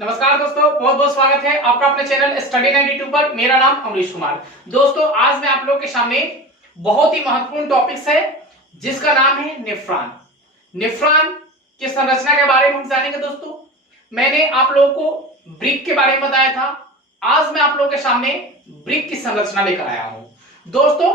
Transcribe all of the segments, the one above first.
नमस्कार दोस्तों, बहुत बहुत स्वागत है आपका अपने चैनल स्टडी 92 पर। मेरा नाम अमरीश कुमार। दोस्तों, आज मैं आप लोगों के सामने बहुत ही महत्वपूर्ण टॉपिक्स है जिसका नाम है नेफ्रॉन। नेफ्रॉन की संरचना के बारे में हम जानेंगे। दोस्तों, मैंने आप लोगों को ब्रिक के बारे में बताया था। आज मैं आप लोगों के सामने ब्रिक की संरचना लेकर आया हूं। दोस्तों,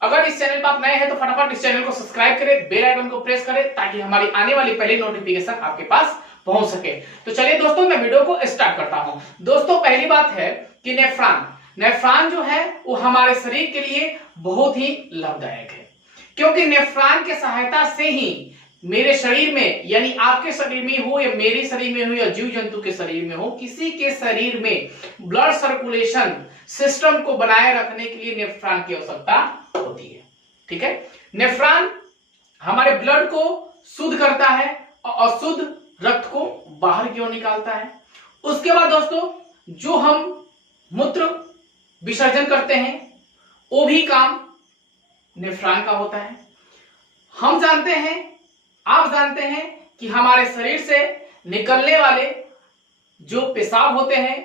अगर इस चैनल पर आप नए हैं तो फटाफट इस चैनल को सब्सक्राइब करें, बेल आइकन को प्रेस करें ताकि हमारी आने वाली पहली नोटिफिकेशन आपके पास पहुंच सके। तो चलिए दोस्तों, मैं वीडियो को स्टार्ट करता हूं। दोस्तों, पहली बात है कि नेफ्रॉन जो है वो हमारे शरीर के लिए बहुत ही लाभदायक है, क्योंकि नेफ्रॉन की सहायता से ही मेरे शरीर में, यानी आपके शरीर में हो या मेरे शरीर में हो या जीव जंतु के शरीर में हो, किसी के शरीर में ब्लड सर्कुलेशन सिस्टम को बनाए रखने के लिए नेफ्रॉन की आवश्यकता होती है। ठीक है, नेफ्रॉन हमारे ब्लड को शुद्ध करता है और अशुद्ध रक्त को बाहर की ओर निकालता है। उसके बाद दोस्तों, जो हम मूत्र विसर्जन करते हैं वो भी काम नेफ्रॉन का होता है। हम जानते हैं, आप जानते हैं कि हमारे शरीर से निकलने वाले जो पेशाब होते हैं,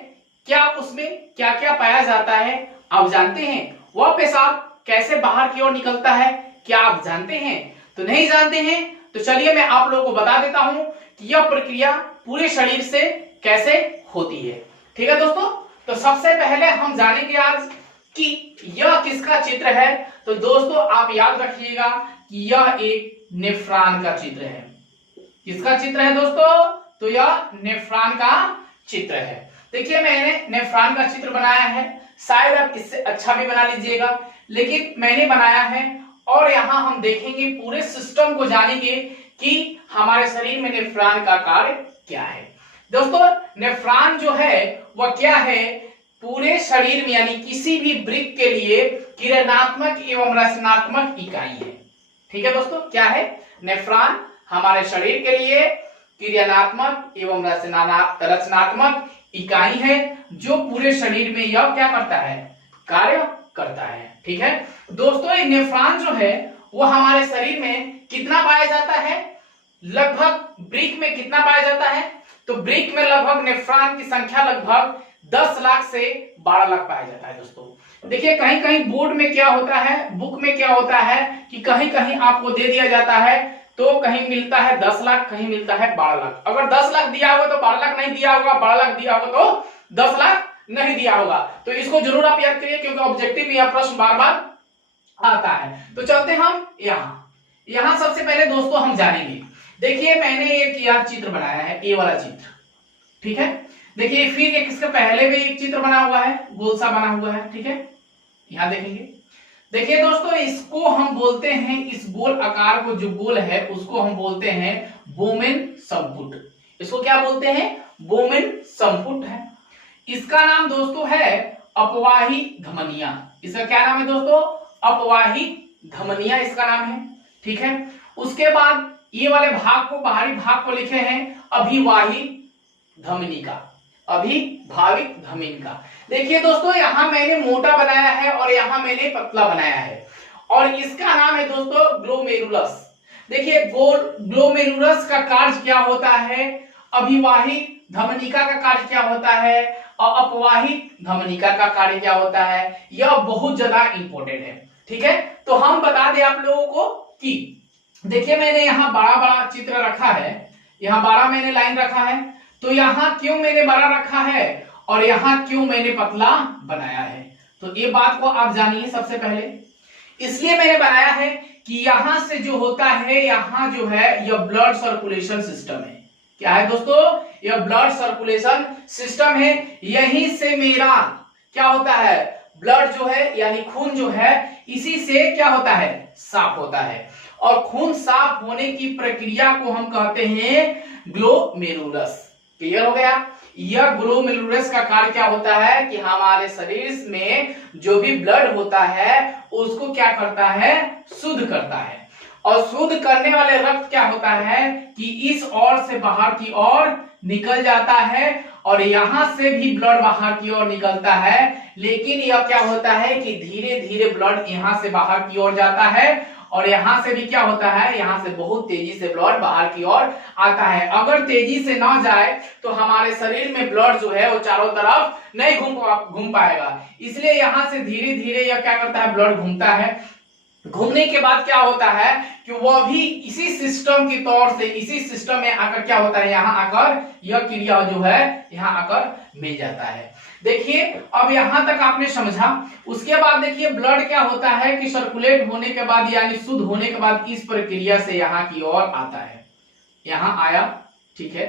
क्या उसमें क्या क्या पाया जाता है आप जानते हैं? वह पेशाब कैसे बाहर की ओर निकलता है, क्या आप जानते हैं? तो नहीं जानते हैं तो चलिए मैं आप लोगों को बता देता हूं कि यह प्रक्रिया पूरे शरीर से कैसे होती है। ठीक है दोस्तों, तो सबसे पहले हम जानेंगे आज कि यह किसका चित्र है। तो दोस्तों, आप याद रखिएगा कि यह एक नेफ्रॉन का चित्र है। किसका चित्र है दोस्तों? तो यह नेफ्रॉन का चित्र है। देखिए, मैंने नेफ्रॉन का चित्र बनाया है, शायद आप इससे अच्छा भी बना लीजिएगा, लेकिन मैंने बनाया है। और यहां हम देखेंगे, पूरे सिस्टम को जानेंगे कि हमारे शरीर में नेफ्रॉन का कार्य क्या है। दोस्तों, नेफ्रॉन जो है वह क्या है, पूरे शरीर में यानी किसी भी ब्रिक के लिए किरणात्मक एवं रचनात्मक इकाई है। ठीक है दोस्तों, क्या है? नेफ्रॉन हमारे शरीर के लिए किरणात्मक एवं रचनात्मक इकाई है, जो पूरे शरीर में यह क्या करता है, कार्य करता है। ठीक है दोस्तों, ये नेफ्रॉन जो है वो हमारे शरीर में कितना पाया जाता है? लगभग ब्रिक में कितना पाया जाता है? तो ब्रिक में लगभग नेफ्रॉन की संख्या लगभग 10 लाख से 12 लाख पाया जाता है। दोस्तों देखिए, कहीं कहीं बोर्ड में क्या होता है, बुक में क्या होता है कि कहीं कहीं आपको दे दिया जाता है, तो कहीं मिलता है 10 लाख, कहीं मिलता है 12 लाख। अगर 10 लाख दिया होगा तो 12 लाख नहीं दिया होगा, 12 लाख दिया होगा तो 10 लाख नहीं दिया होगा। तो इसको जरूर आप याद करिए, क्योंकि ऑब्जेक्टिव में यह प्रश्न बार बार आता है। तो चलते हम यहां सबसे पहले दोस्तों हम जानेंगे। देखिए, मैंने एक यह चित्र बनाया है, ये वाला चित्र। ठीक है, देखिए, फिर एक इसके पहले भी एक चित्र बना हुआ है, गोल सा बना हुआ है। ठीक है, यहां देखेंगे। देखिए दोस्तों, इसको हम बोलते हैं, इस गोल आकार को, जो गोल है उसको हम बोलते हैं बोमेन संपुट। इसको क्या बोलते हैं? बोमेन संपुट है। इसका नाम दोस्तों है अपवाही धमनिया। इसका क्या नाम है दोस्तों? अपवाही धमनिया इसका नाम है। ठीक है, उसके बाद ये वाले भाग को, बाहरी भाग को लिखे हैं अभिवाही धमनिका, अभिभाविक धमनिका। देखिए दोस्तों, यहां मैंने मोटा बनाया है और यहां मैंने पतला बनाया है, और इसका नाम है दोस्तों ग्लोमेरुलस। देखिए, ग्लोमेरुलस का कार्य क्या होता है, अभिवाही धमनिका का कार्य क्या होता है, और अपवाही धमनिका का कार्य क्या होता है, यह बहुत ज्यादा इंपॉर्टेंट है। ठीक है, तो हम बता दें आप लोगों को कि देखिए, मैंने यहाँ बड़ा बड़ा चित्र रखा है, यहाँ 12 मैंने लाइन रखा है। तो यहाँ क्यों मैंने बड़ा रखा है और यहाँ क्यों मैंने पतला बनाया है, तो ये बात को आप जानिए। सबसे पहले इसलिए मैंने बनाया है कि यहां से जो होता है, यहां जो है यह ब्लड सर्कुलेशन सिस्टम है। क्या है दोस्तों? यह ब्लड सर्कुलेशन सिस्टम है। यहीं से मेरा क्या होता है, ब्लड जो है यानी खून जो है, इसी से क्या होता है, साफ होता है। और खून साफ होने की प्रक्रिया को हम कहते हैं ग्लोमेरुलस। क्लियर हो गया? यह ग्लोमेरुलस का कार्य क्या होता है कि हमारे शरीर में जो भी ब्लड होता है उसको क्या करता है, शुद्ध करता है। और शुद्ध करने वाले रक्त क्या होता है कि इस ओर से बाहर की ओर निकल जाता है, और यहां से भी ब्लड बाहर की ओर निकलता है। लेकिन यह क्या होता है कि धीरे धीरे ब्लड यहां से बाहर की ओर जाता है और यहाँ से भी क्या होता है, यहाँ से बहुत तेजी से ब्लड बाहर की ओर आता है। अगर तेजी से ना जाए तो हमारे शरीर में ब्लड जो है वो चारों तरफ नहीं घूम पाएगा, इसलिए यहाँ से धीरे धीरे यह क्या करता है, ब्लड घूमता है। घूमने के बाद क्या होता है कि वह भी इसी सिस्टम के तौर से, इसी सिस्टम में आकर क्या होता है, यहाँ आकर यह क्रिया जो है यहाँ आकर मिल जाता है। देखिए अब यहां तक आपने समझा। उसके बाद देखिए ब्लड क्या होता है कि सर्कुलेट होने के बाद यानी शुद्ध होने के बाद इस प्रक्रिया से यहाँ की ओर आता है। यहाँ आया, ठीक है,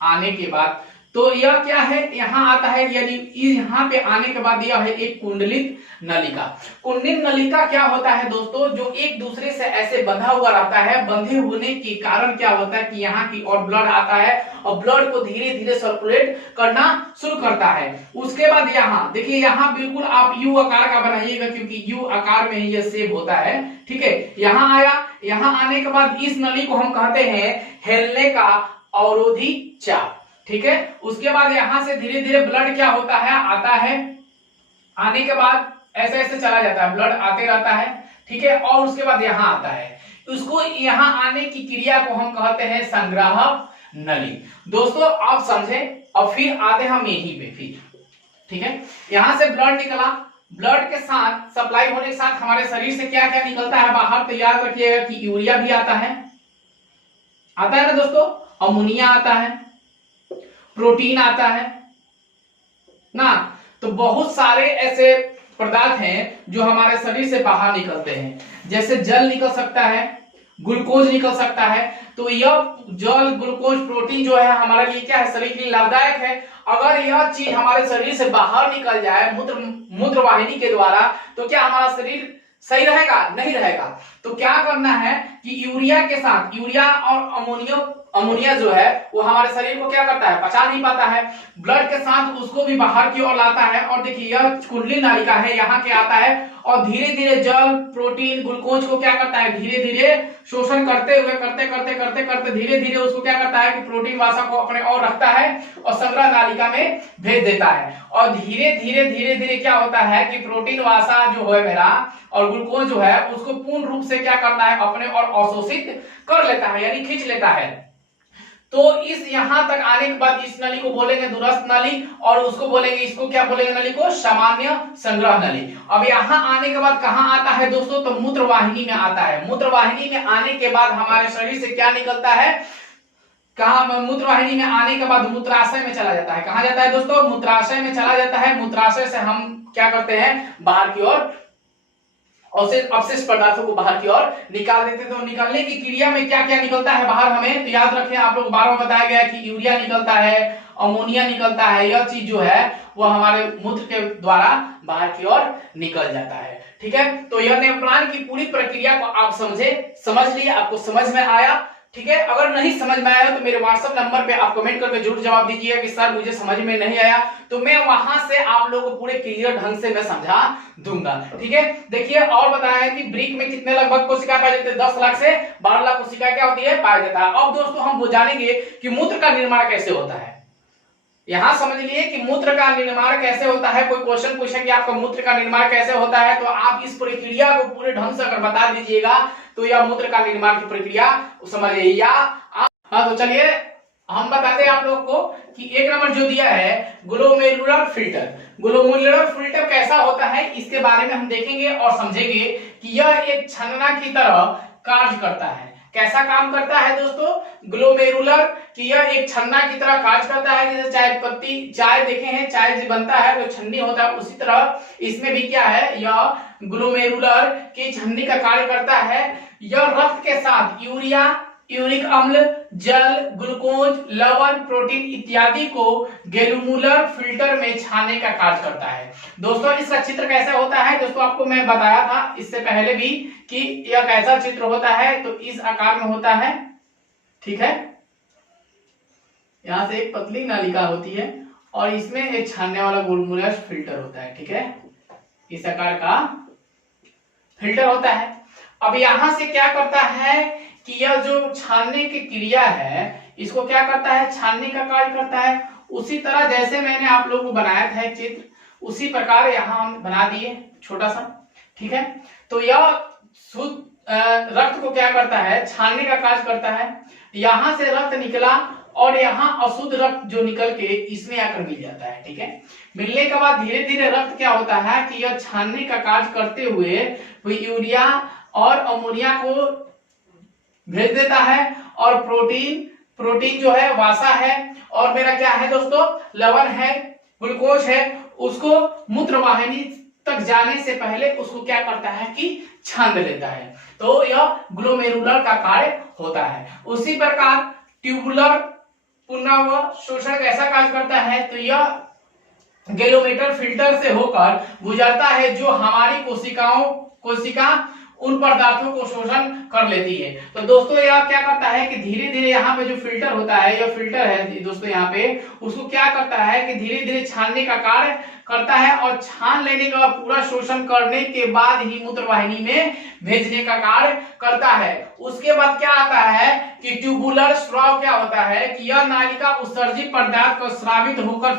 आने के बाद तो यह क्या है, यहाँ आता है, यानी यहाँ पे आने के बाद यह है एक कुंडलित नलिका। कुंडलित नलिका क्या होता है दोस्तों, जो एक दूसरे से ऐसे बंधा हुआ रहता है। बंधे होने के कारण क्या होता है कि यहाँ की ओर ब्लड आता है और ब्लड को धीरे धीरे सर्कुलेट करना शुरू करता है। उसके बाद यहाँ देखिए, यहाँ बिल्कुल आप यू आकार का बनाइएगा क्योंकि यू आकार में ही यह सेव होता है, ठीक है। यहाँ आया, यहाँ आने के बाद इस नली को हम कहते हैं हेलने का अवरोधी चाप, ठीक है। उसके बाद यहां से धीरे धीरे ब्लड क्या होता है, आता है। आने के बाद ऐसे ऐसे चला जाता है, ब्लड आते रहता है, ठीक है। और उसके बाद यहाँ आता है, उसको यहाँ आने की क्रिया को हम कहते हैं संग्राहक नली। दोस्तों आप समझे। और फिर आते हम यहीं पे फिर, ठीक है। यहां से ब्लड निकला, ब्लड के साथ सप्लाई होने के साथ हमारे शरीर से क्या क्या निकलता है बाहर, तो याद रखिएगा कि यूरिया भी आता है ना दोस्तों, अमोनिया आता है, प्रोटीन आता है ना। तो बहुत सारे ऐसे पदार्थ हैं जो हमारे शरीर से बाहर निकलते हैं, जैसे जल निकल सकता है, ग्लूकोज निकल सकता है। तो यह जल, ग्लूकोज, प्रोटीन जो है हमारे लिए क्या है, शरीर के लिए लाभदायक है। अगर यह चीज हमारे शरीर से बाहर निकल जाए मूत्र वाहिनी के द्वारा, तो क्या हमारा शरीर सही रहेगा? नहीं रहेगा। तो क्या करना है कि यूरिया के साथ, यूरिया और अमोनिया जो है वो हमारे शरीर को क्या करता है, पचा नहीं पाता है, ब्लड के साथ उसको भी बाहर की ओर लाता है। और देखिए यह कुंडली नालिका है, यहाँ के आता है और धीरे धीरे जल, प्रोटीन, ग्लूकोज को क्या करता है, धीरे धीरे शोषण करते हुए करते धीरे धीरे उसको क्या करता है कि प्रोटीन वासा को अपने और रखता है और संग्रह नालिका में भेज देता है। और धीरे धीरे क्या होता है कि प्रोटीन वासा जो है मेरा और ग्लूकोज जो है उसको पूर्ण रूप से क्या करता है, अपने और अवशोषित कर लेता है, यानी खींच लेता है। तो इस यहां तक आने के बाद इस नली को बोलेंगे दूरस्थ नली, और उसको बोलेंगे, इसको क्या बोलेंगे, नली को सामान्य संग्रह नली। अब यहां आने के बाद कहां आता है दोस्तों, तो मूत्र वाहिनी में आता है। मूत्र वाहिनी में आने के बाद हमारे शरीर से क्या निकलता है, कहा, मूत्र वाहिनी में आने के बाद मूत्राशय में चला जाता है। कहां जाता है दोस्तों, मूत्राशय में चला जाता है। मूत्राशय से हम क्या करते हैं, बाहर की ओर अवशिष्ट पदार्थों को बाहर की ओर निकाल देते हैं। तो निकलने की क्रिया में क्या क्या निकलता है बाहर, हमें तो याद रखें, आप लोग बार बार बताया गया कि यूरिया निकलता है, अमोनिया निकलता है। यह चीज जो है वो हमारे मूत्र के द्वारा बाहर की ओर निकल जाता है, ठीक है। तो यह नेफ्रॉन की पूरी प्रक्रिया को आप समझ लिए, आपको समझ में आया, ठीक है। अगर नहीं समझ में आया तो मेरे व्हाट्सएप नंबर पे आप कमेंट करके जरूर जवाब दीजिएगा कि सर मुझे समझ में नहीं आया, तो मैं वहां से आप लोगों को पूरे क्लियर ढंग से मैं समझा दूंगा, ठीक है। देखिए और बताया कि ब्रिक में कितने लगभग कोशिका पाए जाते हैं, 10 लाख से 12 लाख कोशिका क्या होती है, पाया जाता है। अब दोस्तों हम वो जानेंगे कि मूत्र का निर्माण कैसे होता है। यहां समझ लिए कि मूत्र का निर्माण कैसे होता है। कोई क्वेश्चन पूछे कि आपका मूत्र का निर्माण कैसे होता है, तो आप इस प्रक्रिया को पूरे ढंग से अगर बता दीजिएगा तो यह मूत्र का निर्माण की प्रक्रिया समझ लीजिए। या हाँ, तो चलिए हम बताते हैं आप लोग को कि एक नंबर जो दिया है ग्लोमेरुलर फिल्टर। ग्लोमेरुलर फिल्टर कैसा होता है इसके बारे में हम देखेंगे और समझेंगे कि यह एक छन्ना की तरह कार्य करता है। कैसा काम करता है दोस्तों, ग्लोमेरुलर, कि यह एक छन्ना की तरह कार्य करता है। जैसे चाय देखे हैं, चाय जो बनता है तो छन्नी होता है, उसी तरह इसमें भी क्या है, यह ग्लोमेरुलर की छन्नी का कार्य करता है। यह रक्त के साथ यूरिया, यूरिक अम्ल, जल, ग्लूकोज, लवण, प्रोटीन इत्यादि को ग्लोमेरुलर फिल्टर में छाने का कार्य करता है। दोस्तों इसका चित्र कैसा होता है, दोस्तों आपको मैं बताया था इससे पहले भी कि यह कैसा चित्र होता है, तो इस आकार में होता है, ठीक है। यहां से एक पतली नालिका होती है और इसमें एक छानने वाला ग्लोमेरुलर फिल्टर होता है, ठीक है। इस आकार का फिल्टर होता है। अब यहां से क्या करता है कि यह जो छानने की क्रिया है इसको क्या करता है, छानने का कार्य करता है। उसी तरह जैसे मैंने आप लोगों को बनाया था एक चित्र, उसी प्रकार यहां हम बना दिए छोटा सा, ठीक है। तो यह शुद्ध रक्त को क्या करता है, छानने का कार्य करता है। यहां से रक्त निकला और यहाँ अशुद्ध रक्त जो निकल के इसमें आकर मिल जाता है। ठीक है, मिलने के बाद धीरे धीरे रक्त क्या होता है कि यह छानने का कार्य करते हुए यूरिया और अमोनिया को भेज देता है, और प्रोटीन जो है वासा है, और मेरा क्या है दोस्तों, लवण है, ग्लूकोज है, उसको मूत्रवाहिनी तक जाने से पहले उसको क्या करता है कि छान लेता है। तो यह ग्लोमेरुलर का कार्य होता है। उसी प्रकार ट्यूबुलर पुनर्व शोषण कैसा कार्य करता है, तो यह गैलोमीटर फिल्टर से होकर गुजरता है, जो हमारी कोशिका उन पदार्थों को शोषण कर लेती है। तो दोस्तों यह क्या करता है कि धीरे धीरे यहाँ पे जो फिल्टर होता है, यह फिल्टर है दोस्तों, यहाँ पे उसको क्या करता है कि धीरे धीरे छानने का कार्य करता है, और छान लेने का पूरा शोषण करने के बाद ही मूत्रवाहिनी में भेजने का कार्य करता है। उसके बाद क्या आता है कि ट्यूबुलर स्राव क्या होता है कि यह नालिका उत्सर्जित पदार्थ को स्रावित होकर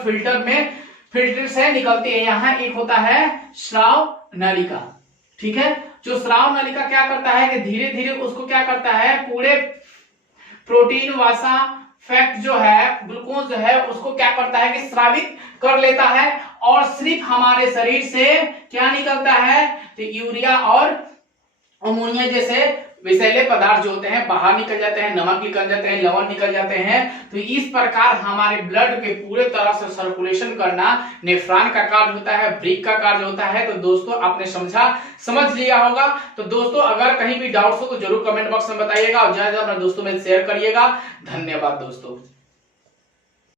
फिल्टर से निकलती है। यहाँ एक होता है स्राव नलिका। ठीक है, जो स्राव नलिका क्या करता है कि धीरे धीरे उसको क्या करता है, पूरे प्रोटीन वासा फैक्ट जो है, ग्लूकोज जो है, उसको क्या करता है कि स्रावित कर लेता है, और सिर्फ हमारे शरीर से क्या निकलता है, तो यूरिया और अमोनिया जैसे विषैले पदार्थ जो होते हैं बाहर निकल जाते हैं, नमक निकल जाते हैं, लवण निकल जाते हैं। तो इस प्रकार हमारे ब्लड के पूरे तरह से सर्कुलेशन करना नेफ्रॉन का कार्य होता है, ब्रिक का कार्य होता है। तो दोस्तों आपने समझ लिया होगा। तो दोस्तों अगर कहीं भी डाउट्स हो तो जरूर कमेंट बॉक्स में बताइएगा, और ज्यादा अपने दोस्तों में शेयर करिएगा। धन्यवाद दोस्तों।